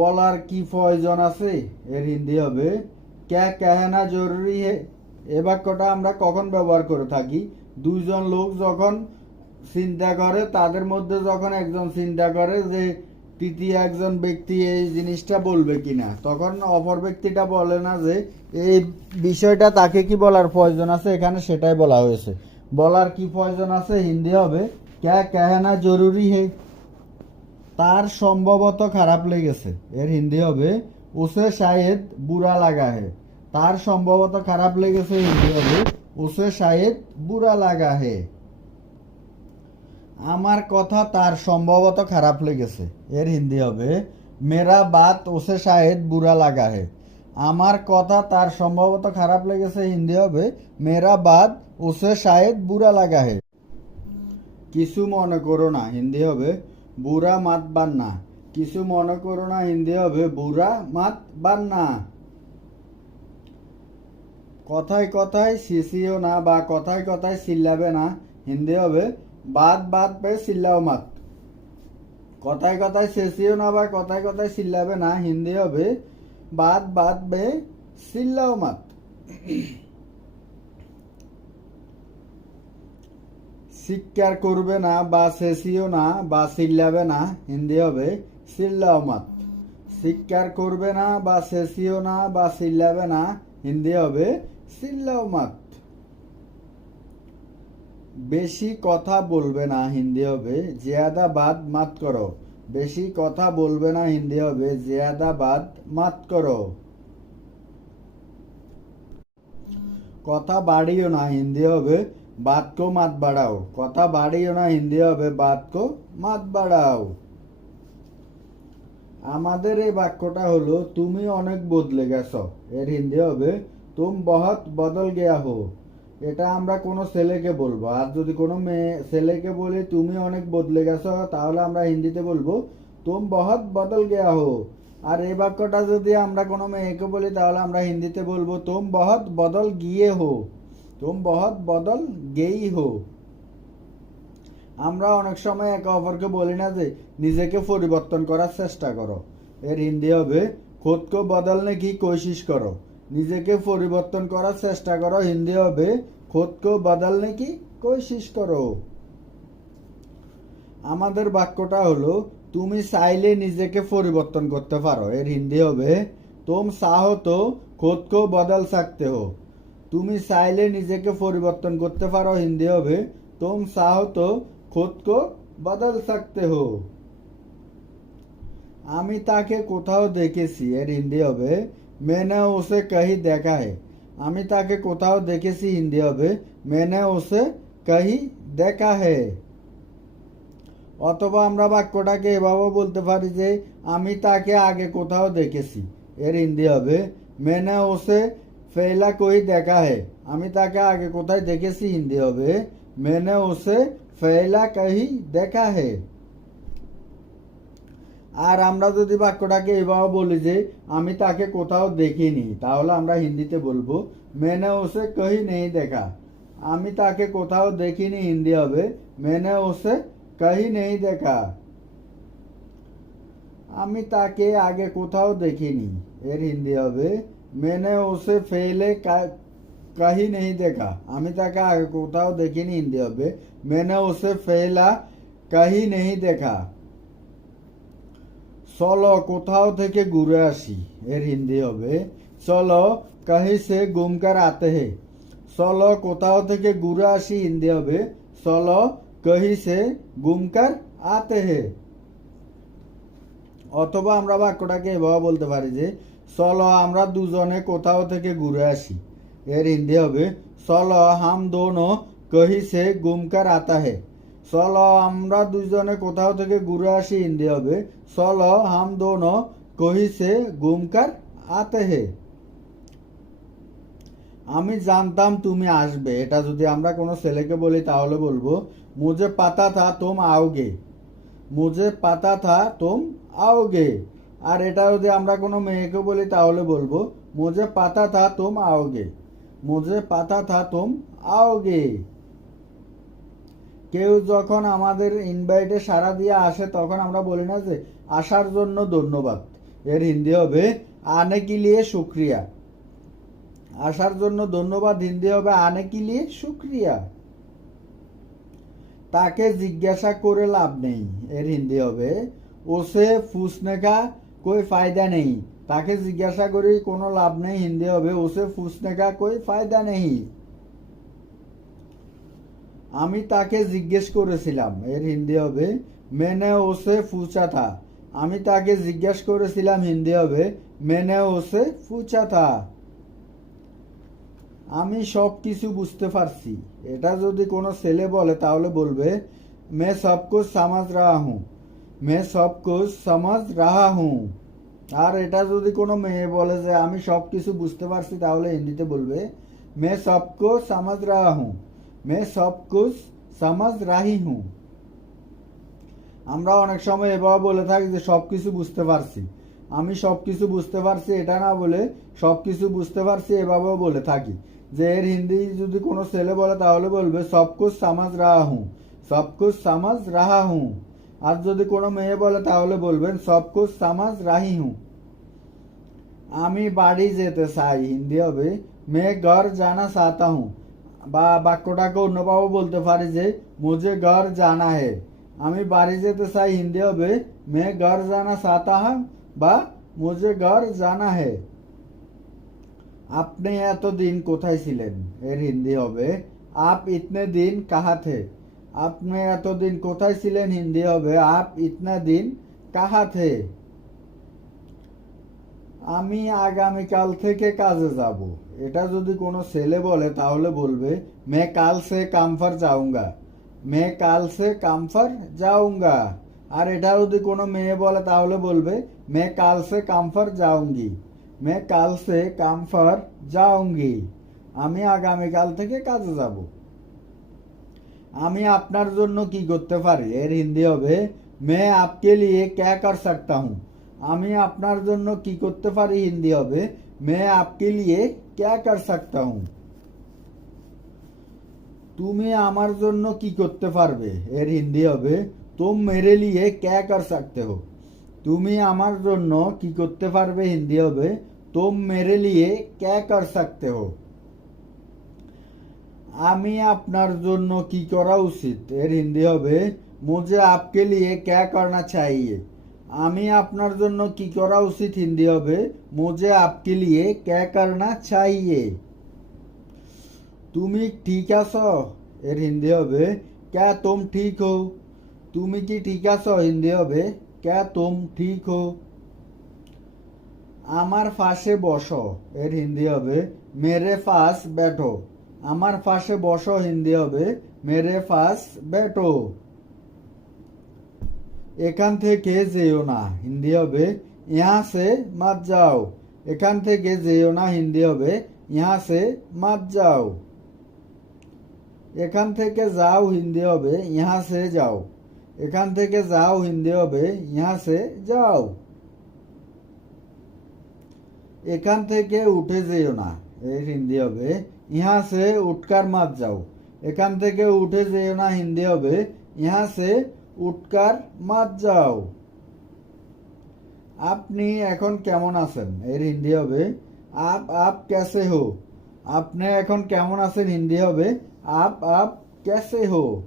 বলার কি প্রয়োজন আছে? এর হিন্দি হবে, ক্যা কেহনা জরুরি হে? এ বাক্যটা আমরা কখন ব্যবহার করে থাকি? দুইজন লোক যখন চিন্তা করে, তাদের মধ্যে যখন একজন চিন্তা করে যে তৃতীয় একজন ব্যক্তি এই জিনিসটা বলবে কিনা, তখন অপর ব্যক্তিটা বলে না যে, এই বিষয়টা তাকে কি বলার প্রয়োজন আছে? এখানে সেটাই বলা হয়েছে। বলার কি প্রয়োজন আছে? হিন্দি হবে, ক্যা কেহনা জরুরি হে? তার সম্ভবত খারাপ লেগেছে। এর হিন্দি হবে, উসে শায়েদ বুড়া লাগা হে তার সম্ভবত খারাপ লেগেছে হিন্দি হবে, উসে শায়েদ বুড়া লাগা হে আমার কথা তার সম্ভবত খারাপ লেগেছে, এর হিন্দি হবে, মেরা বাত ওসে শায়েদ বুড়া লাগা হে আমার কথা তার সম্ভবত খারাপ লেগেছে হিন্দি হবে, মেরা বাদ ওসে শায়েদ বুড়া লাগা হে কিছু মনে করো না, হিন্দি হবে বুড়া মাত বান্না কিছু মনে করো না হিন্দি হবে, বুড়া মাত বান্না কথায় কথায় শিশিও না বা কথায় কথায় চিল্লাবে না, হিন্দি হবে বাদ বাদ পে চিল্লাও মাত। কথায় কথায় শেষিও না বা কথায় কথায় চিল্লাবে না, হিন্দি হবে বাদ বাদ বে চিল্লাও মাত। স্বীকার করবে না বা শেষিও না বা চিল্লাবে না, হিন্দি হবে চিল্লাও মাত। স্বীকার করবে না বা শেষিও না বা চিল্লাবে না, হিন্দি হবে চিল্লাও মাত। বেশি কথা বলবে না, হিন্দি হবে জিয়াদা বাদ মাত করো। বেশি কথা বলবে না, হিন্দি হবে জিয়াদা বাদ মাত করো। কথা বাড়িও না, হিন্দি হবে বাদ কো মাত বাড়াও। কথা বাড়িও না হিন্দি হবে বাদ কো মাত বাড়াও। আমাদের এই বাক্যটা হলো, তুমি অনেক বদলে গেছো। এর হিন্দি হবে, তুম বহুত বদল গেয়া হো। এটা আমরা কোনো ছেলেকে বলব। আর যদি কোনো মেয়ে, ছেলেকে বলি, তুমি অনেক বদলে গেছো, তাহলে আমরা হিন্দিতে বলব, তুম বহুত বদল গেয়া হো। আর এই বাক্যটা যদি আমরা কোনো মেয়েকে বলি, তাহলে আমরা হিন্দিতে বলব, তুম বহুত বদল গিয়ে হো। তুম বহুত বদল গেই হো আমরা অনেক সময় একে অপরকে বলি না যে নিজেকে পরিবর্তন করার চেষ্টা করো এর হিন্দি হবে খুদ কো বদলনে কি কোশিশ করো নিজেকে পরিবর্তন করার চেষ্টা করো হিন্দি হবে খুদ কো বদলনে কি কোশিশ করো আমাদের বাক্যটা হলো তুমি চাইলে নিজেকে পরিবর্তন করতে পারো এর হিন্দি হবে তুম চাহো তো খুদ কো বদল सकते हो তুমি চাইলে নিজেকে পরিবর্তন করতে পারো, হিন্দি হবে তুম চাহো তো খোদ কো বদল সকতে হো। আমি তাকে কোথাও দেখেছি, এর হিন্দি হবে মেনে ওসে কাহি দেখা হে। আমি তাকে কোথাও দেখেছি, হিন্দি হবে মেনে ওসে কাহি দেখা হে। অথবা আমরা বাক্যটাকে এভাবে বলতে পারি যে, আমি তাকে আগে কোথাও দেখেছি, এর হিন্দি হবে মেনে ওসে ফেলা কই দেখা হে? আমি তাকে আগে কোথায় দেখেছি হিন্দি হবে? মেনে ওসে ফেলা কহি দেখা হে। আর আমরা যদি বাক্যটাকে এভাবে বলি যে, আমি তাকে কোথাও দেখিনি, তাহলে আমরা হিন্দিতে বলব, মেনে ওসে কহি নেই দেখা। আমি তাকে কোথাও দেখিনি হিন্দি হবে, মেনে ওসে কহি নেই দেখা। আমি তাকে আগে কোথাও দেখিনি, এর হিন্দি হবে মেনে ওসে ফেলে কহি নেই দেখা আমি তাকে আগে কোথাও দেখিনি হিন্দি হবে মেনে ওসে ফেলা কহি নেই দেখা চলো কোথাও থেকে ঘুরে আসি এর হিন্দি হবে চলো কাহি সে গুমকার আতে হে চলো কোথাও থেকে ঘুরে আসি হিন্দি হবে চলো কহি সে গুমকার আতে হে অথবা আমরা বাক্যটাকে এভাবে বলতে পারি যে চলো আমরা দুজনে কোথাও থেকে ঘুরে আসি। এর হিন্দি হবে, চলো হাম দোনো কহি সে গুমকার আতা হে। চলো আমরা দুজনে কোথাও থেকে ঘুরে আসি, হিন্দি হবে, চলো হাম দোনো কহি সে ঘুমকার আতে হে। আমি জানতাম তুমি আসবে। এটা যদি আমরা কোনো ছেলেকে বলি, তাহলে বলব, মুঝে পাতা থা তুম আওগে। মুঝে পাতা থা তোম আওগে। আর এটা যদি আমরা কোনো মেয়েকে বলি, তাহলে বলব, মোজে পাতা থা তুম আওগে। মোজে পাতা থা তুম আওগে। কেউ যখন আমাদের ইনভাইটে সাড়া দিয়ে আসে, তখন আমরা বলি না যে, আসার জন্য ধন্যবাদ। এর হিন্দি হবে, আনে কি লিয়ে শুক্রিয়া। আসার জন্য ধন্যবাদ, হিন্দি হবে, আনে কি লিয়ে শুক্রিয়া? তাকে জিজ্ঞাসা করে লাভ নেই। এর হিন্দি হবে, ওসে ফুসনে কোই ফায়দা নেই? তাকে জিজ্ঞাসা করে কোনো লাভ নেই, হিন্দি হবে। ওসে ফুসনে কা কোই ফায়দা নেই? আমি তাকে জিজ্ঞেস করেছিলাম, এর হিন্দি হবে, মেনে ওসে ফুচা থা আমি তাকে জিজ্ঞেস করেছিলাম, হিন্দি হবে, মেনে ওসে ফুচা থা আমি সব কিছু বুঝতে পারছি। এটা যদি কোনো ছেলে বলে, তাহলে বলবে, মে সব কুছ সমাজ রাহা মে সব কুছ সমাজ রাহা হুঁ আর এটা যদি কোনো মেয়ে বলে যে আমি সব কিছু বুঝতে পারছি, তাহলে হিন্দিতে বলবে মে সব কো সমাজ রাহা হুঁ মে সব কুছ সমাজ রাহি হুঁ আমরা অনেক সময় এভাবে বলে থাকি যে সব কিছু বুঝতে পারছি। আমি সব কিছু বুঝতে পারছি, এটা না বলে সব কিছু বুঝতে পারছি, এভাবেও বলে থাকি। যে এর হিন্দি যদি কোনো ছেলে বলে, তাহলে বলবে সব কুছ সমাজ রাহা হুঁ সব কুছ সমাজ রাহা হুঁ আর যদি কোনো মেয়ে বলে, তাহলে বলবেন, সব কুছ সমাজ রাহি হুঁ। আমি বাড়ি যেতে চাই, হিন্দি হবে, মে ঘর জানা চাহতা হুঁ। বা বাক্যটাকে অন্যভাবে বলতে পারি যে, মুঝে ঘর জানা হে। আমি বাড়ি যেতে চাই, হিন্দি হবে, মে ঘর জানা চাহতা হুঁ বা মুঝে ঘর জানা হে। আপনি এতদিন কোথায় ছিলেন? এর হিন্দি হবে, আপ ইতনে দিন কাহা থে আপনি এতদিন কোথায় ছিলেন হিন্দি হবে? আপ ইতনা দিন কাহা থে? আমি আগামীকাল থেকে কাজে যাব। এটা যদি কোনো ছেলে বলে, তাহলে বলবে, মে কাল সে কামফার যাউঙ্গা মে কাল সে কামফার যাউঙ্গা আর এটা যদি কোনো মেয়ে বলে, তাহলে বলবে, মে কাল সে কামফার যাউঙ্গি মে কাল সে কামফার যাউঙ্গি আমি আগামীকাল থেকে কাজে যাব। আমি আপনার জন্য কি করতে পারি? এর হিন্দি হবে, মে আপকে লিয়ে ক্যা কর সকতা হুঁ? আমি আপনার জন্য কি করতে পারি? হিন্দি হবে, মে আপকে লিয়ে ক্যা কর সকতা হুঁ? তুমি আমার জন্য কি করতে পারবে? এর হিন্দি হবে, তুম মেরে লিয়ে ক্যা কর সকতে হো? তুমি আমার জন্য কি করতে পারবে? হিন্দি হবে, তুম মেরে লিয়ে ক্যা কর সকতে হো? আমি আপনার জন্য কি করা উচিত? এর হিন্দি হবে, মুঝে আপকে লিয়ে ক্যা করনা চাইয়ে? আমি আপনার জন্য কি করা উচিত? হিন্দি হবে, মুঝে আপকে লিয়ে ক্যা করনা চাইয়ে? তুমি ঠিক আছো? এর হিন্দি হবে, ক্যা তুম ঠিক হো? তুমি কি ঠিক আছো? হিন্দি হবে, ক্যা তুম ঠিক হো? আমার ফাঁসে বসো। এর হিন্দি হবে, মেরে ফাঁস বেঠো আমার ফাঁসে বসো, হিন্দি হবে। মেরে পাশ বেটো এখান থেকে যেও না, হিন্দি হবে। ইহা সে মাত যাও। এখান থেকে যেও না, হিন্দি হবে। ইহা সে মাত যাও। এখান থেকে যাও, হিন্দি হবে। ইহা সে যাও। এখান থেকে যাও, হিন্দি হবে। ইহা সে যাও। এখান থেকে উঠে যেও না এর হিন্দি হবে। ইহা সে উটকার মাত যাও। এখান থেকে উঠে যেও না হিন্দি হবে। ইহা সে উটকার মাত যাও। আপনি এখন কেমন আছেন? এর হিন্দি হবে, আপ আপ ক্যাসে হো। আপনি এখন কেমন আছেন? হিন্দি হবে, আপ আপ ক্যাসে হো।